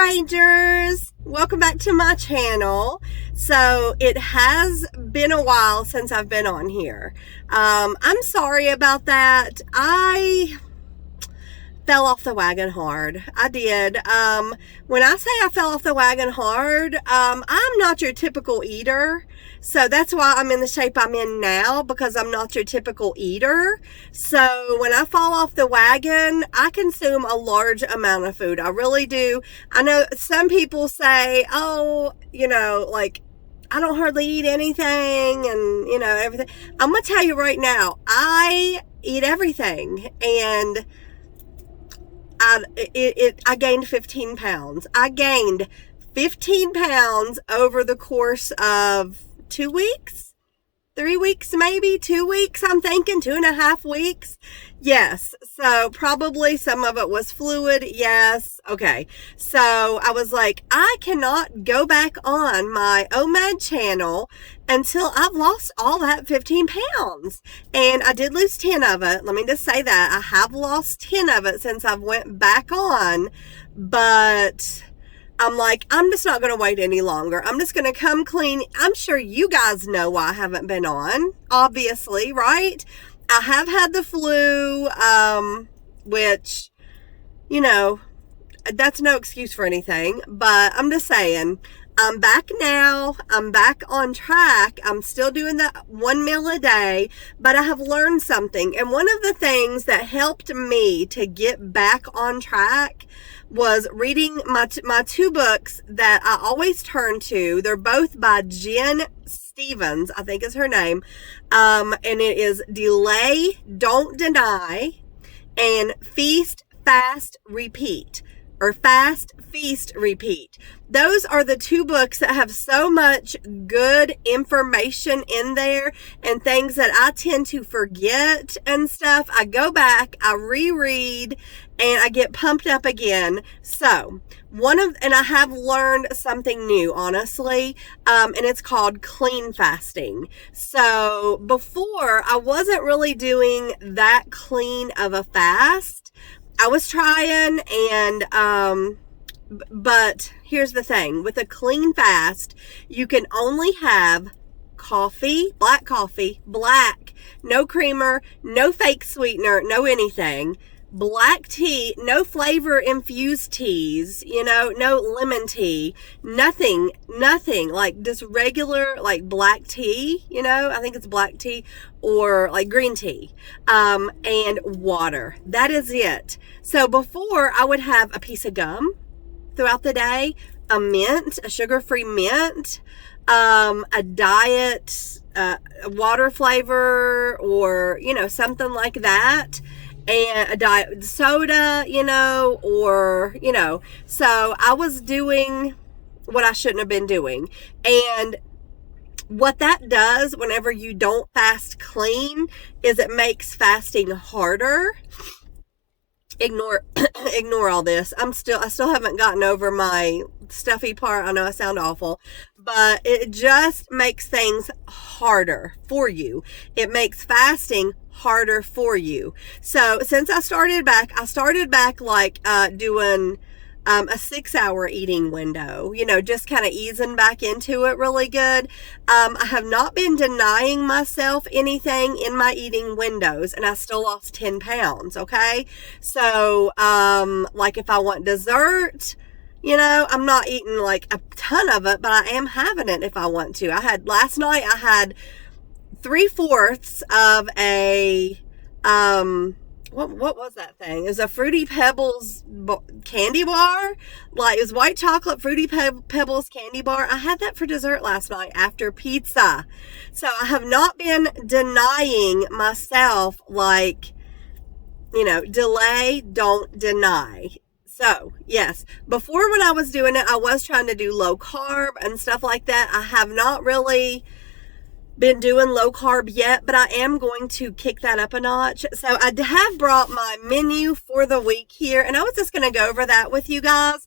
strangers, welcome back to my channel. So it has been a while since I've been on here. I'm sorry about that. I fell off the wagon hard. I did. When I say I fell off the wagon hard, I'm not your typical eater. So that's why I'm in the shape I'm in now, because I'm not your typical eater. So when I fall off the wagon, I consume a large amount of food. I really do. I know some people say, oh, like, I don't hardly eat anything and, everything. I'm going to tell you right now, I eat everything. And I gained 15 pounds. I gained 15 pounds over the course of 2 weeks, 3 weeks, maybe 2 weeks. I'm thinking 2.5 weeks. Yes. So probably some of it was fluid. Yes. Okay. So I was like, I cannot go back on my OMAD channel until I've lost all that 15 pounds. And I did lose 10 of it. Let me just say that I have lost 10 of it since I've went back on, but I'm like, I'm just not going to wait any longer. I'm just going to come clean. I'm sure you guys know why I haven't been on, obviously, right? I have had the flu, which, that's no excuse for anything, but I'm just saying, I'm back now. I'm back on track. I'm still doing the 1 meal a day, but I have learned something. And one of the things that helped me to get back on track was reading my two books that I always turn to. They're both by Jen Stevens, I think is her name. And it is Delay, Don't Deny, and Feast, Fast, Repeat, or Fast, Feast, Repeat. Those are the two books that have so much good information in there and things that I tend to forget and stuff. I go back, I reread, and I get pumped up again. So and I have learned something new, honestly, and it's called clean fasting. So before, I wasn't really doing that clean of a fast. I was trying, and but here's the thing. With a clean fast, you can only have coffee, black, no creamer, no fake sweetener, no anything, black tea, no flavor infused teas, no lemon tea, nothing, like just regular, like black tea, I think it's black tea, or like green tea, and water. That is it. So before, I would have a piece of gum throughout the day, a sugar-free mint, a diet, water flavor, or, something like that, and a diet soda, so I was doing what I shouldn't have been doing. And what that does whenever you don't fast clean is it makes fasting harder. Ignore all this. I still haven't gotten over my stuffy part. I know I sound awful, but it just makes things harder for you. It makes fasting harder for you. So since I started back like doing a 6-hour eating window, just kind of easing back into it really good. I have not been denying myself anything in my eating windows, and I still lost 10 pounds. Okay. So, like if I want dessert, I'm not eating like a ton of it, but I am having it if I want to. Last night I had 3/4 of a, what was that thing? It was a Fruity Pebbles candy bar. Like, it was white chocolate Fruity Pebbles candy bar. I had that for dessert last night after pizza. So I have not been denying myself, like, delay, don't deny. So yes, before when I was doing it, I was trying to do low carb and stuff like that. I have not really been doing low carb yet, but I am going to kick that up a notch. So I have brought my menu for the week here, and I was just going to go over that with you guys.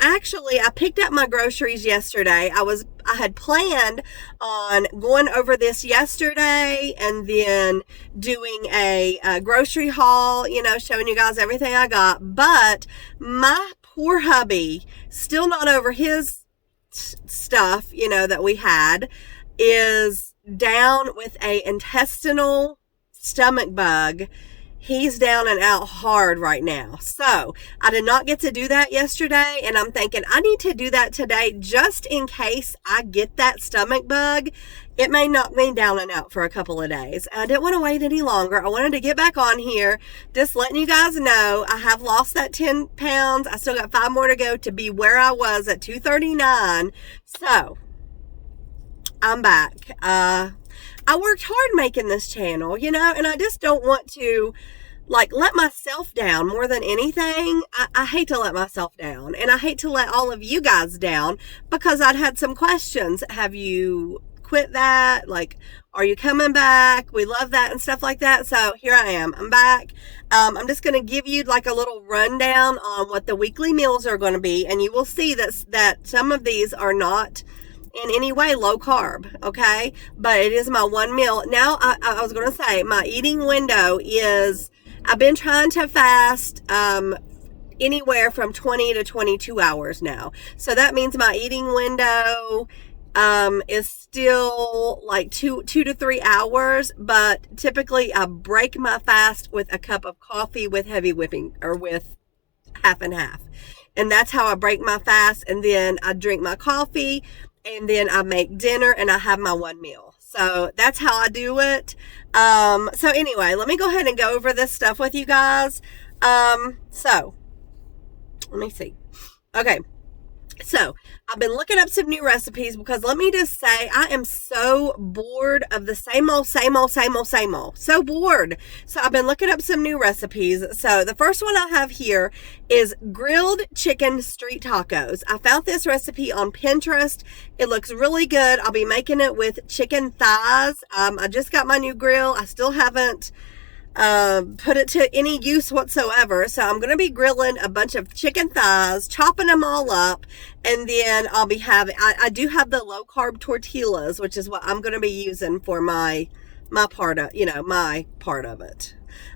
Actually, I picked up my groceries yesterday. I had planned on going over this yesterday and then doing a grocery haul, showing you guys everything I got. But my poor hubby, still not over his stuff, that we had, is down with a intestinal stomach bug. He's down and out hard right now. So I did not get to do that yesterday, and I'm thinking I need to do that today just in case I get that stomach bug. It may knock me down and out for a couple of days. I didn't want to wait any longer. I wanted to get back on here, just letting you guys know I have lost that 10 pounds. I still got 5 more to go to be where I was at 239. So I'm back. I worked hard making this channel, and I just don't want to let myself down more than anything. I hate to let myself down, and I hate to let all of you guys down, because I'd had some questions. Have you quit that? Are you coming back? We love that and stuff like that. So here I am. I'm back. I'm just going to give you a little rundown on what the weekly meals are going to be, and you will see that some of these are not in any way low carb, okay? But it is my one meal. Now, I was going to say, my eating window is, I've been trying to fast anywhere from 20 to 22 hours now. So that means my eating window is still 2 to 3 hours, but typically I break my fast with a cup of coffee with heavy whipping, or with half and half. And that's how I break my fast. And then I drink my coffee, and then I make dinner, and I have my one meal. So that's how I do it. So anyway, let me go ahead and go over this stuff with you guys. So let me see. Okay. So I've been looking up some new recipes, because let me just say, I am so bored of the same old. So bored. So I've been looking up some new recipes. So the first one I have here is grilled chicken street tacos. I found this recipe on Pinterest. It looks really good. I'll be making it with chicken thighs. I just got my new grill. I still haven't put it to any use whatsoever. So I'm going to be grilling a bunch of chicken thighs, chopping them all up, and then I'll be having, I do have the low carb tortillas, which is what I'm going to be using for my part of, my part of it.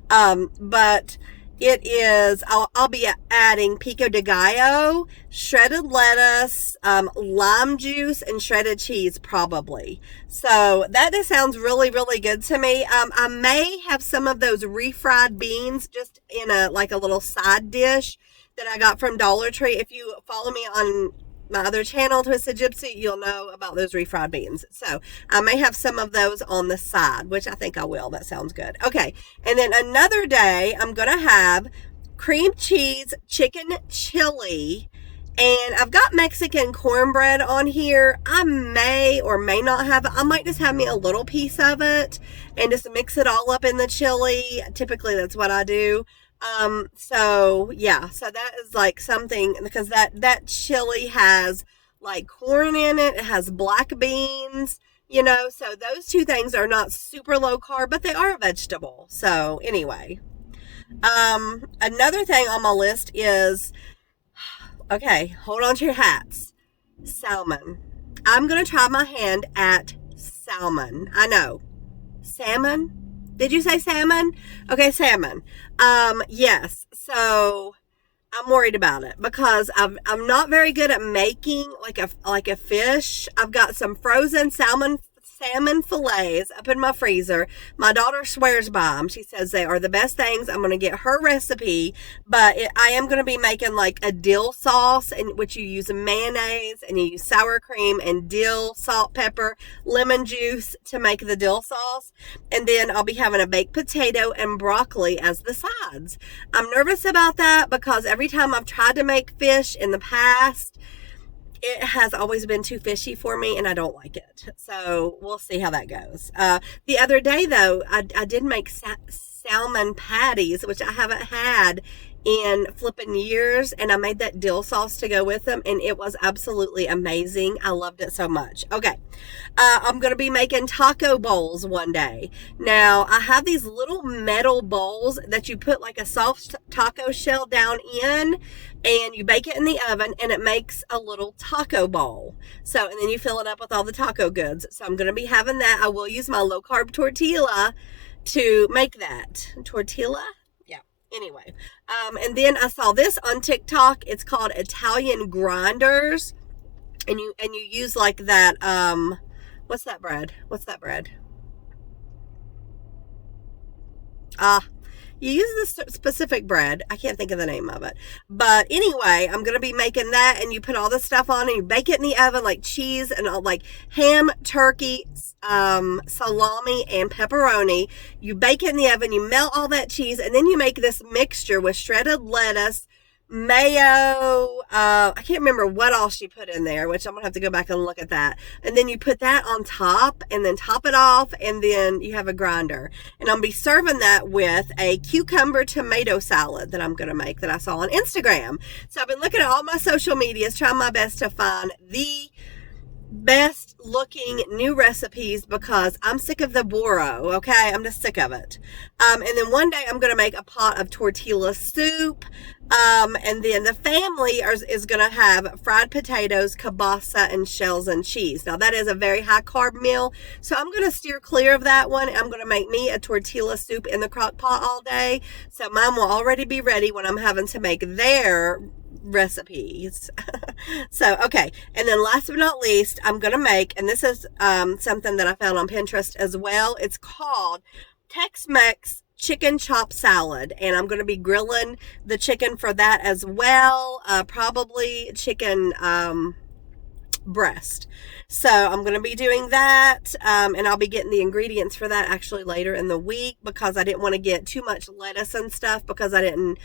But it is, I'll be adding pico de gallo, shredded lettuce, lime juice, and shredded cheese probably. So that just sounds really, really good to me. I may have some of those refried beans just in a little side dish that I got from Dollar Tree. If you follow me on my other channel, Twisted Gypsy, you'll know about those refried beans. So I may have some of those on the side, which I think I will. That sounds good. Okay. And then another day, I'm going to have cream cheese chicken chili. And I've got Mexican cornbread on here. I may or may not have it. I might just have me a little piece of it and just mix it all up in the chili. Typically, that's what I do. So yeah, so that is something, because that chili has corn in it. It has black beans, so those two things are not super low carb, but they are a vegetable. So anyway, another thing on my list is, okay, hold on to your hats. Salmon. I'm going to try my hand at salmon. I know. Salmon? Did you say salmon? Okay, salmon. Yes. So I'm worried about it, because I'm not very good at making like a fish. I've got some frozen salmon fillets up in my freezer. My daughter swears by them. She says they are the best things. I'm going to get her recipe, but I am going to be making a dill sauce, in which you use mayonnaise and you use sour cream and dill, salt, pepper, lemon juice to make the dill sauce. And then I'll be having a baked potato and broccoli as the sides. I'm nervous about that, because every time I've tried to make fish in the past, it has always been too fishy for me, and I don't like it. So we'll see how that goes. The other day, though, I did make salmon patties, which I haven't had in flipping years, and I made that dill sauce to go with them, and it was absolutely amazing. I loved it so much. Okay, I'm going to be making taco bowls one day. Now, I have these little metal bowls that you put a soft taco shell down in, and you bake it in the oven, and it makes a little taco bowl. So, and then you fill it up with all the taco goods. So I'm going to be having that. I will use my low carb tortilla to make that. Tortilla? Yeah. Anyway, and then I saw this on TikTok. It's called Italian grinders, and you use like that. What's that bread? What's that bread? Ah, you use this specific bread. I can't think of the name of it. But anyway, I'm going to be making that, and you put all this stuff on and you bake it in the oven like cheese and all, like ham, turkey, salami, and pepperoni. You bake it in the oven, you melt all that cheese, and then you make this mixture with shredded lettuce, mayo. I can't remember what all she put in there, which I'm gonna have to go back and look at that. And then you put that on top, and then top it off, and then you have a grinder. And I'm gonna be serving that with a cucumber tomato salad that I'm gonna make that I saw on Instagram. So I've been looking at all my social medias, trying my best to find the best looking new recipes because I'm sick of the burro. Okay, I'm just sick of it. And then one day I'm gonna make a pot of tortilla soup. And then the family is gonna have fried potatoes, kielbasa, and shells and cheese. Now that is a very high carb meal, so I'm gonna steer clear of that one. I'm gonna make me a tortilla soup in the crock pot all day, so mine will already be ready when I'm having to make their recipes. So okay, and then last but not least, I'm gonna make, and this is something that I found on Pinterest as well. It's called Tex-Mex chicken chop salad, and I'm going to be grilling the chicken for that as well. Probably chicken breast. So I'm going to be doing that, and I'll be getting the ingredients for that actually later in the week because I didn't want to get too much lettuce and stuff because I didn't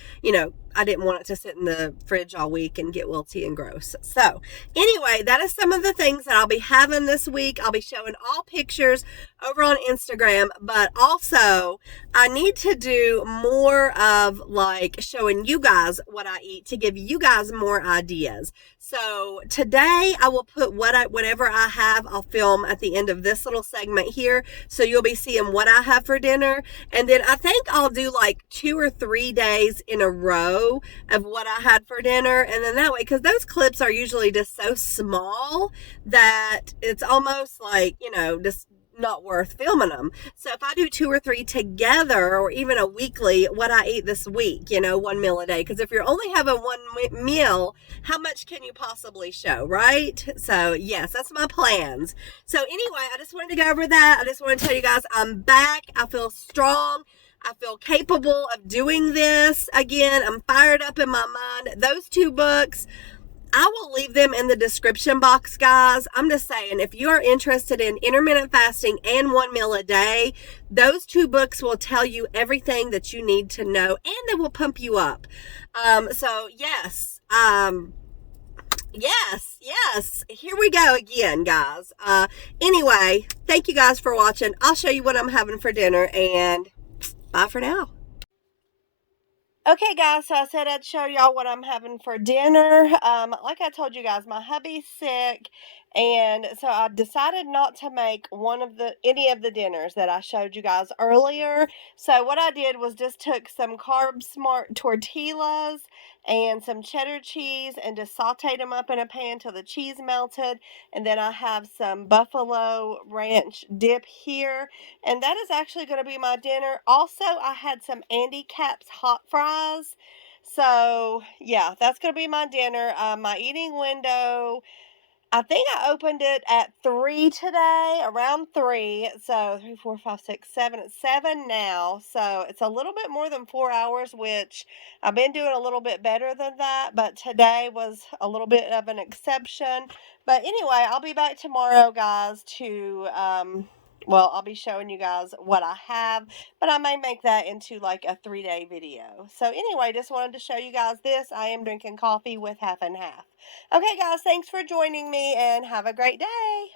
want it to sit in the fridge all week and get wilty and gross. So anyway, that is some of the things that I'll be having this week. I'll be showing all pictures over on Instagram, but also I need to do more of like showing you guys what I eat to give you guys more ideas. So today I will put whatever I have, I'll film at the end of this little segment here. So you'll be seeing what I have for dinner. And then I think I'll do like 2 or 3 days in a row of what I had for dinner. And then that way, because those clips are usually just so small that it's almost like, just not worth filming them. So if I do 2 or 3 together, or even a weekly, what I eat this week, 1 meal a day, because if you're only having one meal, how much can you possibly show, right? So yes, that's my plans. So anyway, I just wanted to go over that. I just want to tell you guys I'm back. I feel strong. I feel capable of doing this again. I'm fired up in my mind. Those 2 books, I will leave them in the description box, guys. I'm just saying, if you are interested in intermittent fasting and 1 meal a day, those 2 books will tell you everything that you need to know, and they will pump you up. So yes, yes, here we go again, guys. Anyway, thank you guys for watching. I'll show you what I'm having for dinner, and bye for now. Okay, guys, so I said I'd show y'all what I'm having for dinner. Like I told you guys, my hubby's sick, and so I decided not to make any of the dinners that I showed you guys earlier. So what I did was just took some Carb Smart tortillas and some cheddar cheese and just sauteed them up in a pan till the cheese melted. And then I have some buffalo ranch dip here, and that is actually going to be my dinner. Also, I had some Andy Capp's hot fries. So, yeah, that's going to be my dinner. My eating window, I think I opened it at 3 today, around 3. So 3, 4, 5, 6, 7. It's 7 now. So it's a little bit more than 4 hours, which I've been doing a little bit better than that. But today was a little bit of an exception. But anyway, I'll be back tomorrow, guys, I'll be showing you guys what I have, but I may make that into like a 3-day video. So anyway, just wanted to show you guys this. I am drinking coffee with half and half. Okay, guys, thanks for joining me, and have a great day.